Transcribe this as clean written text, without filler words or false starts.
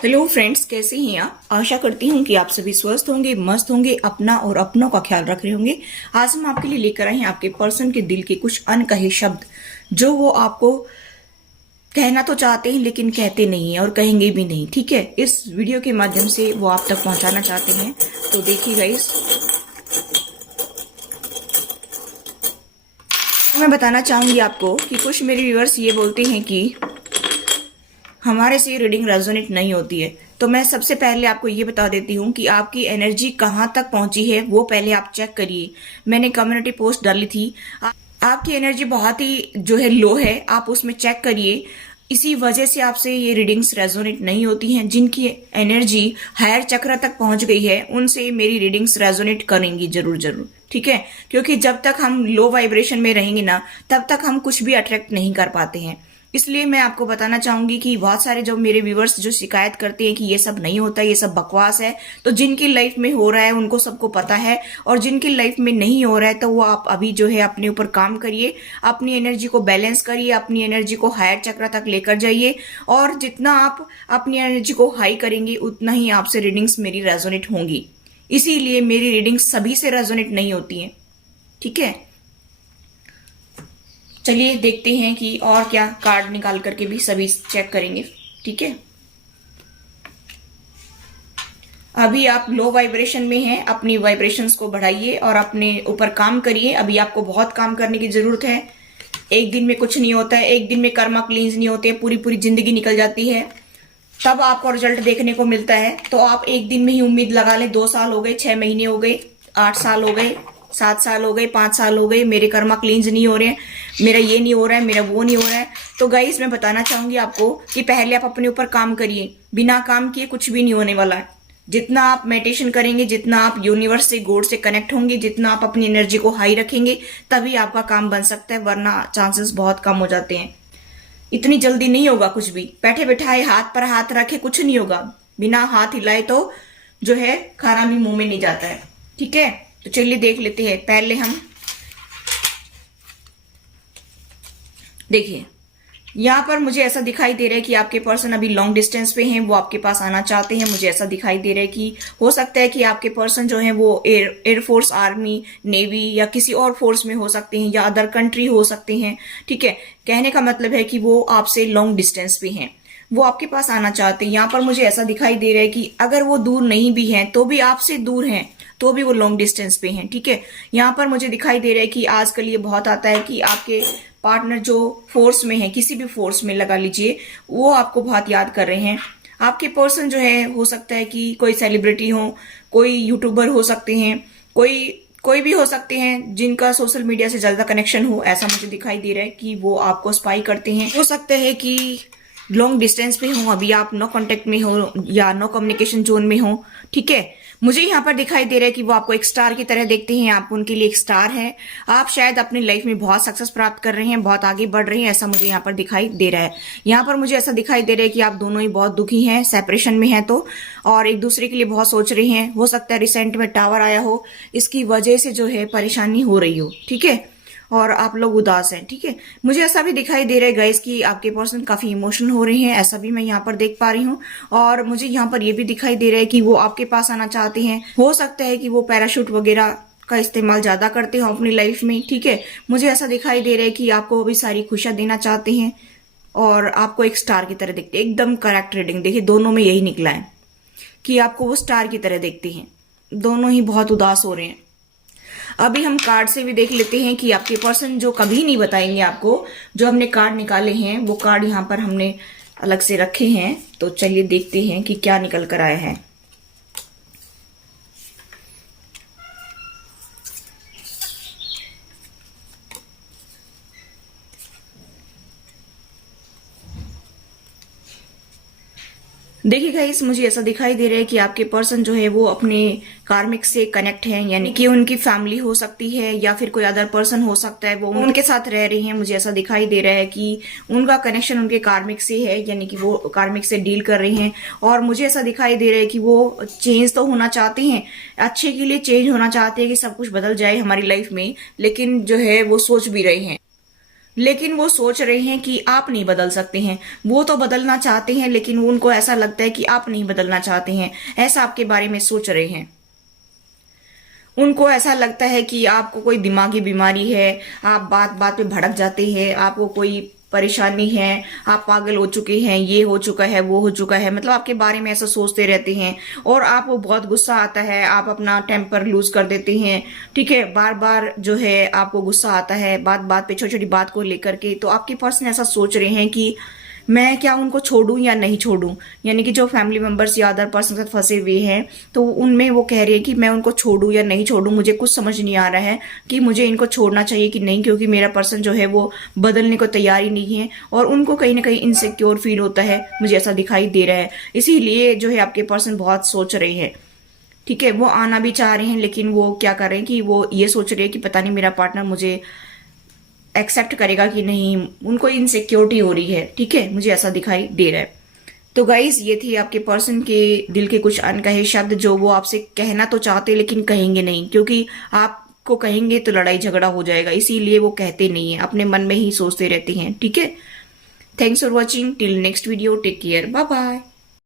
Hello friends, कैसे हैं आप। आशा करती हूँ कि आप सभी स्वस्थ होंगे, मस्त होंगे, अपना और अपनों का ख्याल रख रहे होंगे। आज हम आपके लिए लेकर आए हैं आपके पर्सन के दिल के कुछ अनकहे शब्द, जो वो आपको कहना तो चाहते हैं लेकिन कहते नहीं है और कहेंगे भी नहीं। ठीक है, इस वीडियो के माध्यम से वो आप तक पहुंचाना चाहते हैं। तो देखिएगा इस मैं बताना चाहूंगी आपको कि कुछ मेरे व्यूअर्स ये बोलते हैं कि हमारे से रीडिंग रेजोनेट नहीं होती है। तो मैं सबसे पहले आपको ये बता देती हूँ कि आपकी एनर्जी कहाँ तक पहुंची है वो पहले आप चेक करिए। मैंने कम्युनिटी पोस्ट डाली थी, आपकी एनर्जी बहुत ही जो है लो है, आप उसमें चेक करिए। इसी वजह से आपसे ये रीडिंग्स रेजोनेट नहीं होती हैं। जिनकी एनर्जी हायर चक्र तक पहुंच गई है उनसे मेरी रीडिंग्स रेजोनेट करेंगी जरूर जरूर। ठीक है, क्योंकि जब तक हम लो वाइब्रेशन में रहेंगे ना, तब तक हम कुछ भी अट्रैक्ट नहीं कर पाते हैं। इसलिए मैं आपको बताना चाहूंगी कि बहुत सारे जो मेरे व्यूवर्स जो शिकायत करते हैं कि ये सब नहीं होता, ये सब बकवास है, तो जिनकी लाइफ में हो रहा है उनको सबको पता है, और जिनकी लाइफ में नहीं हो रहा है तो वो आप अभी जो है अपने ऊपर काम करिए, अपनी एनर्जी को बैलेंस करिए, अपनी एनर्जी को हायर चक्र तक लेकर जाइए। और जितना आप अपनी एनर्जी को हाई करेंगे उतना ही आपसे रीडिंग्स मेरी रेजोनेट होंगी। इसीलिए मेरी रीडिंग्स सभी से रेजोनेट नहीं होती है। ठीक है, चलिए देखते हैं कि और क्या कार्ड निकाल करके भी सभी चेक करेंगे। ठीक है, अभी आप लो वाइब्रेशन में हैं, अपनी वाइब्रेशंस को बढ़ाइए और अपने ऊपर काम करिए। अभी आपको बहुत काम करने की जरूरत है। एक दिन में कुछ नहीं होता है, एक दिन में कर्मा क्लींस नहीं होते, पूरी पूरी जिंदगी निकल जाती है, तब आपको रिजल्ट देखने को मिलता है। तो आप एक दिन में ही उम्मीद लगा लें 2 साल हो गए, 6 महीने हो गए, 8 साल हो गए, 7 साल हो गए, 5 साल हो गए, मेरे कर्मा क्लींस नहीं हो रहे हैं, मेरा ये नहीं हो रहा है, मेरा वो नहीं हो रहा है। तो गाइस मैं बताना चाहूंगी आपको कि पहले आप अपने ऊपर काम करिए। बिना काम किए कुछ भी नहीं होने वाला है। जितना आप मेडिटेशन करेंगे, जितना आप यूनिवर्स से, गॉड से कनेक्ट होंगे, जितना आप अपनी एनर्जी को हाई रखेंगे, तभी आपका काम बन सकता है, वरना चांसेस बहुत कम हो जाते हैं। इतनी जल्दी नहीं होगा कुछ भी। बैठे बैठाए हाथ पर हाथ रखे कुछ नहीं होगा। बिना हाथ हिलाए तो जो है खाना भी मुंह में नहीं जाता है। ठीक है, तो चलिए देख लेते हैं। पहले हम देखिए, यहाँ पर मुझे ऐसा दिखाई दे रहा है कि आपके पर्सन अभी लॉन्ग डिस्टेंस पे हैं, वो आपके पास आना चाहते हैं। मुझे ऐसा दिखाई दे रहा है कि हो सकता है कि आपके पर्सन जो है वो एयरफोर्स, आर्मी, नेवी या किसी और फोर्स में हो सकते हैं, या अदर कंट्री हो सकते हैं। ठीक है, कहने का मतलब है कि वो आपसे लॉन्ग डिस्टेंस पे हैं, वो आपके पास आना चाहते हैं। यहाँ पर मुझे ऐसा दिखाई दे रहा है कि अगर वो दूर नहीं भी हैं तो भी आपसे दूर हैं, तो भी वो लॉन्ग डिस्टेंस पे हैं। ठीक है, यहाँ पर मुझे दिखाई दे रहा है कि आजकल ये बहुत आता है कि आपके पार्टनर जो फोर्स में है, किसी भी फोर्स में लगा लीजिए, वो आपको बहुत याद कर रहे हैं। आपके पर्सन जो है हो सकता है कि कोई सेलिब्रिटी हो, कोई यूट्यूबर हो सकते हैं, कोई भी हो सकते हैं जिनका सोशल मीडिया से ज्यादा कनेक्शन हो। ऐसा मुझे दिखाई दे रहा है कि वो आपको स्पाई करते हैं। हो सकता है कि लॉन्ग डिस्टेंस पे हो, अभी आप नो कांटेक्ट में हो या नो कम्युनिकेशन जोन में हो। ठीक है, मुझे यहाँ पर दिखाई दे रहा है कि वो आपको एक स्टार की तरह देखते हैं, आप उनके लिए एक स्टार है। आप शायद अपनी लाइफ में बहुत सक्सेस प्राप्त कर रहे हैं, बहुत आगे बढ़ रहे हैं, ऐसा मुझे यहाँ पर दिखाई दे रहा है। यहाँ पर मुझे ऐसा दिखाई दे रहा है कि आप दोनों ही बहुत दुखी हैं, सेपरेशन में हैं तो, और एक दूसरे के लिए बहुत सोच रहे हैं। हो सकता है रिसेंट में टावर आया हो, इसकी वजह से जो है परेशानी हो रही हो। ठीक है, और आप लोग उदास हैं। ठीक है, मुझे ऐसा भी दिखाई दे रहा है गाइस कि आपके पर्सन काफी इमोशनल हो रहे हैं, ऐसा भी मैं यहाँ पर देख पा रही हूँ। और मुझे यहाँ पर ये भी दिखाई दे रहा है कि वो आपके पास आना चाहते हैं। हो सकता है कि वो पैराशूट वगैरह का इस्तेमाल ज्यादा करते हो अपनी लाइफ में। ठीक है, मुझे ऐसा दिखाई दे रहा है कि आपको भी सारी खुशियां देना चाहते हैं और आपको एक स्टार की तरह देखते हैं। एकदम करेक्ट रीडिंग, देखिए दोनों में यही निकला है कि आपको वो स्टार की तरह देखते हैं। दोनों ही बहुत उदास हो रहे हैं। अभी हम कार्ड से भी देख लेते हैं कि आपके पर्सन जो कभी नहीं बताएंगे आपको, जो हमने कार्ड निकाले हैं वो कार्ड यहाँ पर हमने अलग से रखे हैं। तो चलिए देखते हैं कि क्या निकल कर आया है। देखिए गाइस, मुझे ऐसा दिखाई दे रहा है कि आपके पर्सन जो है वो अपने कार्मिक से कनेक्ट हैं, यानी कि उनकी फैमिली हो सकती है या फिर कोई अदर पर्सन हो सकता है, वो उनके साथ रह रहे हैं। मुझे ऐसा दिखाई दे रहा है कि उनका कनेक्शन उनके कार्मिक से है, यानी कि वो कार्मिक से डील कर रहे हैं। और मुझे ऐसा दिखाई दे रहा है कि वो चेंज तो होना चाहते हैं, अच्छे के लिए चेंज होना चाहते हैं कि सब कुछ बदल जाए हमारी लाइफ में, लेकिन जो है वो सोच भी रहे हैं। लेकिन वो सोच रहे हैं कि आप नहीं बदल सकते हैं। वो तो बदलना चाहते हैं, लेकिन उनको ऐसा लगता है कि आप नहीं बदलना चाहते हैं, ऐसा आपके बारे में सोच रहे हैं। उनको ऐसा लगता है कि आपको कोई दिमागी बीमारी है, आप बात बात पे भड़क जाते हैं, आपको कोई परेशानी है, आप पागल हो चुके हैं, ये हो चुका है, वो हो चुका है, मतलब आपके बारे में ऐसा सोचते रहते हैं। और आपको बहुत गुस्सा आता है, आप अपना टेम्पर लूज कर देते हैं। ठीक है, बार बार जो है आपको गुस्सा आता है बात बात पे, छोटी छोटी बात को लेकर के। तो आपके पर्सन ऐसा सोच रहे हैं कि मैं क्या उनको छोड़ूं या नहीं छोड़ूं, यानी कि जो फैमिली मेंबर्स या अदर पर्सन के साथ फंसे हुए हैं, तो उनमें वो कह रहे हैं कि मैं उनको छोड़ूं या नहीं छोड़ूं, मुझे कुछ समझ नहीं आ रहा है कि मुझे इनको छोड़ना चाहिए कि नहीं, क्योंकि मेरा पर्सन जो है वो बदलने को तैयार ही नहीं है। और उनको कहीं ना कहीं इनसिक्योर फील होता है, मुझे ऐसा दिखाई दे रहा है। इसीलिए जो है आपके पर्सन बहुत सोच रहे हैं। ठीक है, वो आना भी चाह रहे हैं, लेकिन वो क्या कर रहे हैं कि वो ये सोच रहे हैं कि पता नहीं मेरा पार्टनर मुझे एक्सेप्ट करेगा कि नहीं, उनको इनसिक्योरिटी हो रही है। ठीक है, मुझे ऐसा दिखाई दे रहा है। तो गाइस, ये थे आपके पर्सन के दिल के कुछ अनकहे शब्द, जो वो आपसे कहना तो चाहते लेकिन कहेंगे नहीं, क्योंकि आपको कहेंगे तो लड़ाई झगड़ा हो जाएगा, इसीलिए वो कहते नहीं है, अपने मन में ही सोचते रहते हैं। ठीक है, thanks for watching, till next video, take care, bye bye.